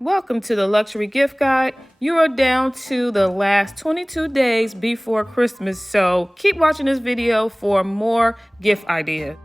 Welcome to the Luxury Gift Guide. You are down to the last 22 days before Christmas, so keep watching this video for more gift ideas.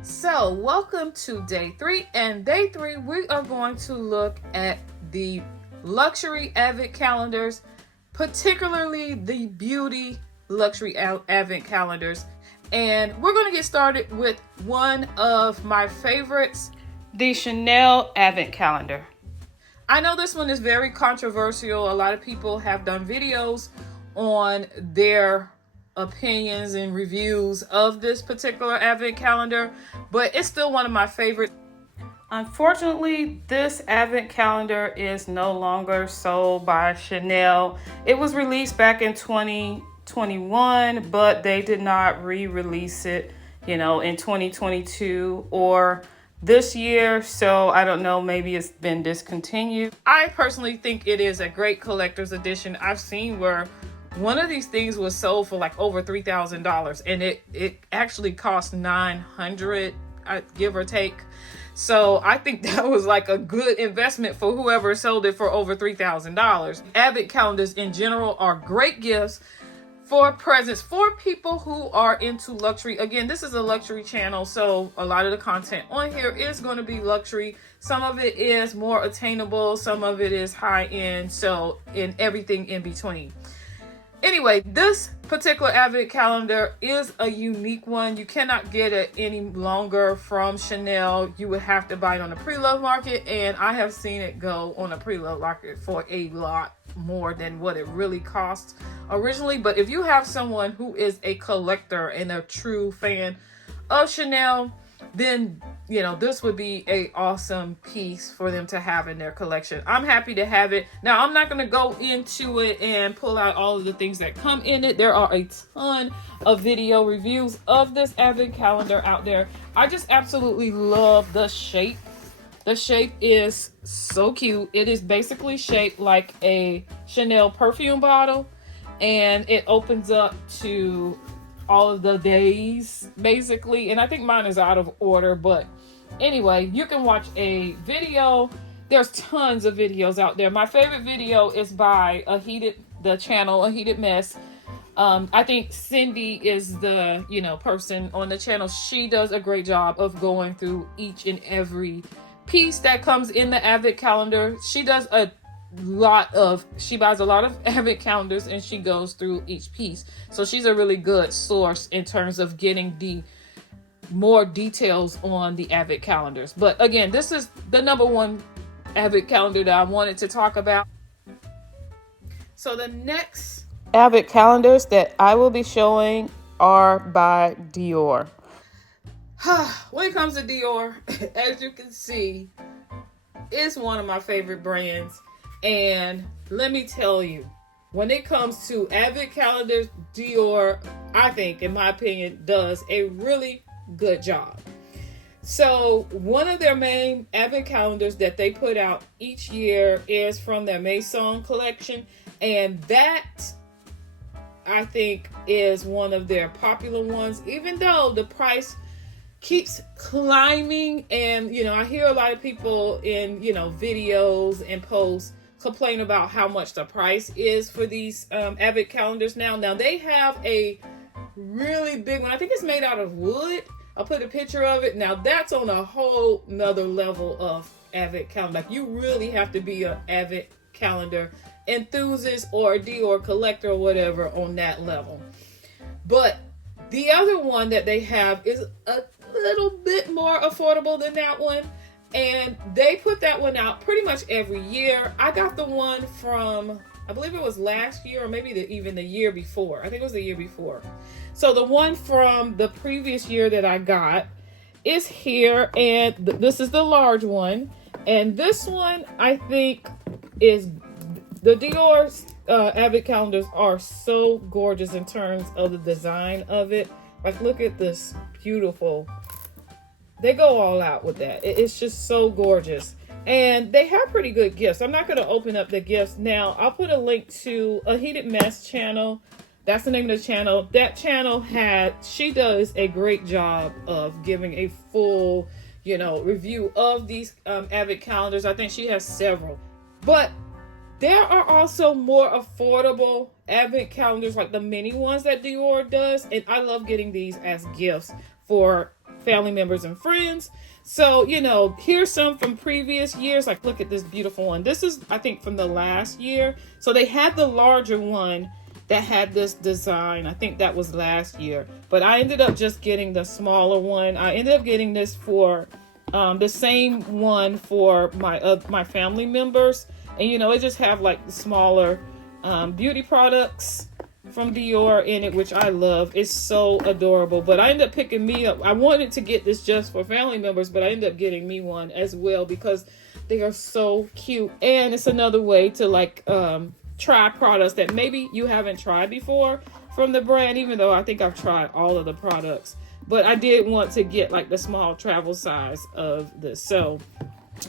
So, welcome to day 3, and day 3 we are going to look at the luxury advent calendars, particularly the beauty luxury advent calendars. And we're going to get started with one of my favorites, the Chanel Advent Calendar. I know this one is very controversial. A lot of people have done videos on their opinions and reviews of this particular Advent calendar, but it's still one of my favorites. Unfortunately, this Advent calendar is no longer sold by Chanel. It was released back in 2021, but they did not re-release it, in 2022 or this year, so I don't know, maybe it's been discontinued. I personally think it is a great collector's edition. I've seen where one of these things was sold for like over $3,000, and it actually cost $900, give or take. So I think that was like a good investment for whoever sold it for over $3,000. Advent calendars in general are great gifts for presents for people who are into luxury. Again, this is a luxury channel, so a lot of the content on here is going to be luxury. Some of it is more attainable, some of it is high end, so in everything in between. Anyway, this particular Advent calendar is a unique one. You cannot get it any longer from Chanel. You would have to buy it on the pre-love market, and I have seen it go on a pre-love market for a lot more than what it really cost originally. But if you have someone who is a collector and a true fan of Chanel, then this would be a awesome piece for them to have in their collection. I'm happy to have it. Now, I'm not going to go into it and pull out all of the things that come in it. There are a ton of video reviews of this Advent calendar out there. I just absolutely love the shape. The shape is so cute. It is basically shaped like a Chanel perfume bottle, and it opens up to all of the days basically, and I think mine is out of order, but anyway, you can watch a video. There's tons of videos out there. My favorite video is by the channel A Heated Mess. I think Cindy is the person on the channel. She does a great job of going through each and every piece that comes in the Advent calendar. She buys a lot of Advent calendars, and she goes through each piece. So she's a really good source in terms of getting the more details on the Advent calendars. But again, this is the number one Advent calendar that I wanted to talk about. So the next Advent calendars that I will be showing are by Dior. When it comes to Dior, as you can see, it's one of my favorite brands. And let me tell you, when it comes to Advent calendars, Dior, I think, in my opinion, does a really good job. So one of their main Advent calendars that they put out each year is from their Maison collection. And that, I think, is one of their popular ones, even though the price keeps climbing. And I hear a lot of people in videos and posts complain about how much the price is for these Advent calendars now. They have a really big one. I think it's made out of wood. I'll put a picture of it. Now that's on a whole nother level of Advent calendar. Like, you really have to be an Advent calendar enthusiast or a Dior collector or whatever on that level. But the other one that they have is a little bit more affordable than that one, and they put that one out pretty much every year. I got the one from, I believe it was last year, or maybe even the year before. I think it was the year before. So the one from the previous year that I got is here, and this is the large one. And this one, I think, is the Dior's Advent calendars are so gorgeous in terms of the design of it. Like, look at this beautiful. They go all out with that. It's just so gorgeous. And they have pretty good gifts. I'm not going to open up the gifts now. I'll put a link to A Heated Mess channel. That's the name of the channel. That channel she does a great job of giving a full, review of these advent calendars. I think she has several. But there are also more affordable advent calendars, like the mini ones that Dior does. And I love getting these as gifts for family members and friends. So, here's some from previous years. Like, look at this beautiful one. This is, I think, from the last year. So they had the larger one that had this design. I think that was last year. But I ended up just getting the smaller one. I ended up getting this for the same one for my family members. And, it just have like the smaller beauty products from Dior in it, which I love. It's so adorable. But I ended up picking me up. I wanted to get this just for family members, but I ended up getting me one as well because they are so cute. And it's another way to like try products that maybe you haven't tried before from the brand, even though I think I've tried all of the products. But I did want to get like the small travel size of this. So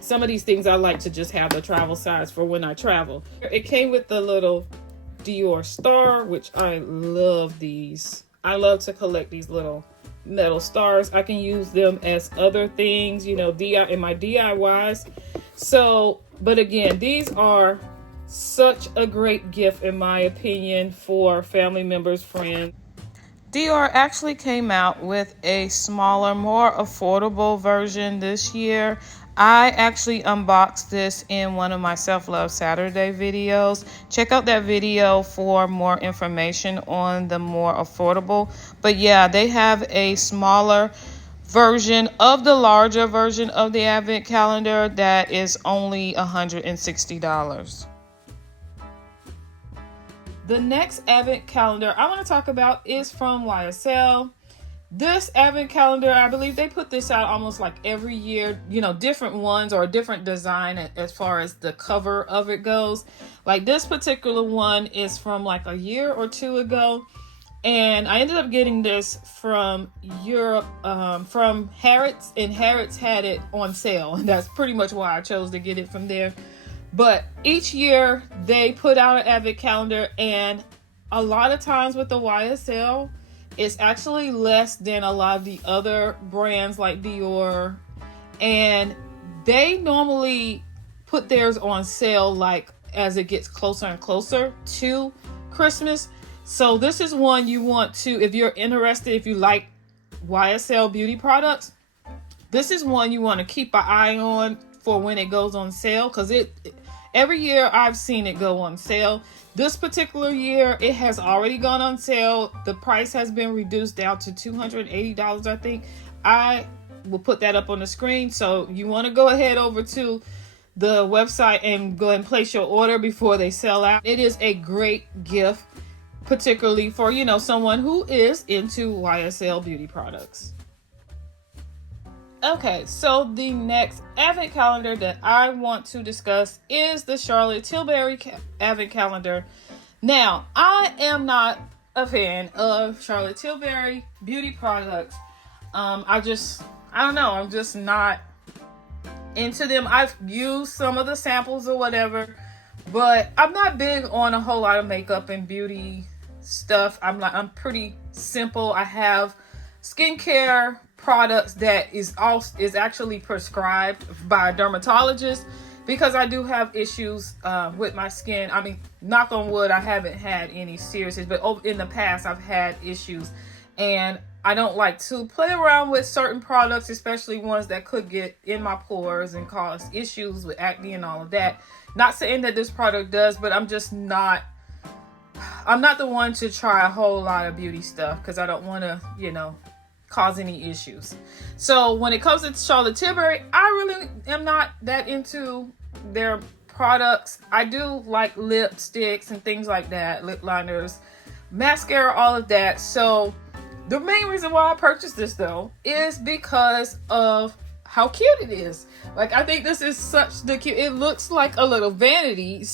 some of these things I like to just have the travel size for when I travel. It came with the little Dior star, which I love these. I love to collect these little metal stars. I can use them as other things, in my DIYs. So, but again, these are such a great gift in my opinion for family members, friends. Dior actually came out with a smaller, more affordable version this year. I actually unboxed this in one of my Self-Love Saturday videos. Check out that video for more information on the more affordable. But yeah, they have a smaller version of the larger version of the Advent calendar that is only $160. The next Advent calendar I want to talk about is from YSL. This Advent calendar, I believe they put this out almost like every year, different ones or a different design as far as the cover of it goes. Like this particular one is from like a year or two ago. And I ended up getting this from Europe, from Harrods, and Harrods had it on sale. And that's pretty much why I chose to get it from there. But each year they put out an Advent calendar, and a lot of times with the YSL, it's actually less than a lot of the other brands like Dior. And they normally put theirs on sale like as it gets closer and closer to Christmas. So this is one you want to, if you're interested, if you like YSL beauty products, this is one you want to keep an eye on for when it goes on sale, because every year I've seen it go on sale. This particular year, it has already gone on sale. The price has been reduced down to $280, I think. I will put that up on the screen. So you want to go ahead over to the website and go and place your order before they sell out. It is a great gift, particularly for, someone who is into YSL beauty products. Okay, so the next Advent calendar that I want to discuss is the Charlotte Tilbury Advent calendar. Now, I am not a fan of Charlotte Tilbury beauty products. I don't know, I'm just not into them. I've used some of the samples or whatever, but I'm not big on a whole lot of makeup and beauty stuff. I'm pretty simple. I have skincare products that is actually prescribed by a dermatologist, because I do have issues with my skin. I mean, knock on wood, I haven't had any serious issues, but in the past I've had issues, and I don't like to play around with certain products, especially ones that could get in my pores and cause issues with acne and all of that. Not saying that this product does, but I'm not the one to try a whole lot of beauty stuff, because I don't want to, cause any issues. So when it comes to Charlotte Tilbury, I really am not that into their products. I do like lipsticks and things like that, lip liners, mascara, all of that. So the main reason why I purchased this though is because of how cute it is. Like, I think this is such the cute. It looks like a little vanity,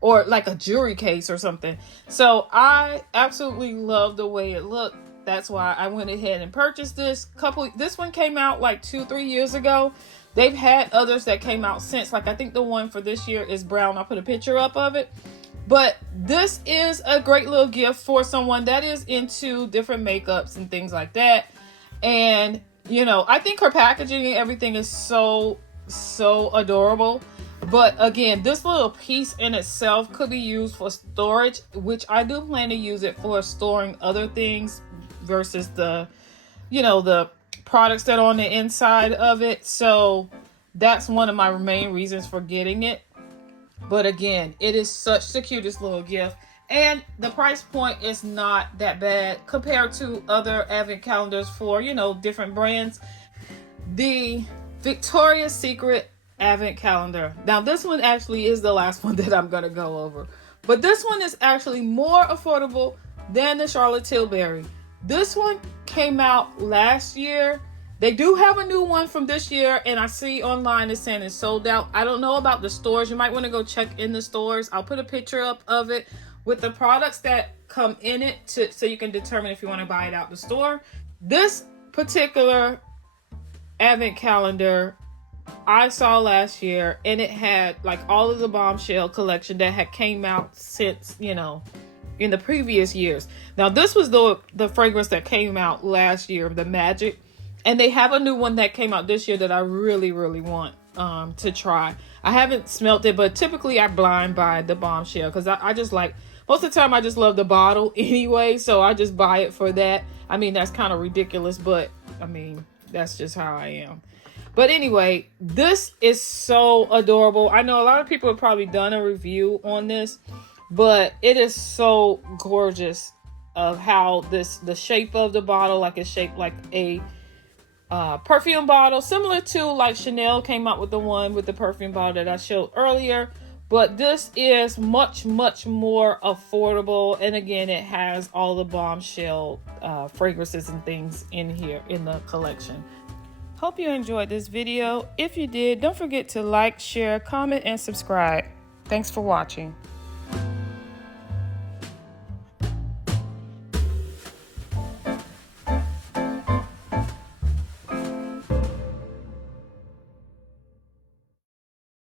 or like a jewelry case or something. So I absolutely love the way it looked. That's why I went ahead and purchased this. This one came out like 2-3 years ago. They've had others that came out since. Like, I think the one for this year is brown. I'll put a picture up of it. But this is a great little gift for someone that is into different makeups and things like that. And You know, I think her packaging and everything is so adorable. But again, this little piece in itself could be used for storage, which I do plan to use it for storing other things versus the, you know, the products that are on the inside of it. So that's one of my main reasons for getting it. But again, it is such the cutest little gift. And the price point is not that bad compared to other advent calendars for, you know, different brands. The Victoria's Secret advent calendar. Now, this one actually is the last one that I'm going to go over. But this one is actually more affordable than the Charlotte Tilbury. This one came out last year. They do have a new one from this year, and I see online it's saying it's sold out. I don't know about the stores. You might want to go check in the stores. I'll put a picture up of it with the products that come in it so you can determine if you want to buy it out the store. This particular advent calendar I saw last year, and it had like all of the Bombshell collection that had came out since, you know, in the previous years. Now, this was the fragrance that came out last year, the Magic. And they have a new one that came out this year that I really, really want to try. I haven't smelt it, but typically I blind buy the Bombshell because I just like, most of the time I just love the bottle anyway, so I just buy it for that. I mean, that's kind of ridiculous, but I mean, that's just how I am. But anyway, this is so adorable. I know a lot of people have probably done a review on this, but it is so gorgeous of how the shape of the bottle, like it's shaped like a perfume bottle, similar to like Chanel came out with the one with the perfume bottle that I showed earlier, but this is much more affordable. And again, it has all the Bombshell fragrances and things in here in the collection. Hope you enjoyed this video. If you did, don't forget to like, share, comment, and subscribe. Thanks for watching.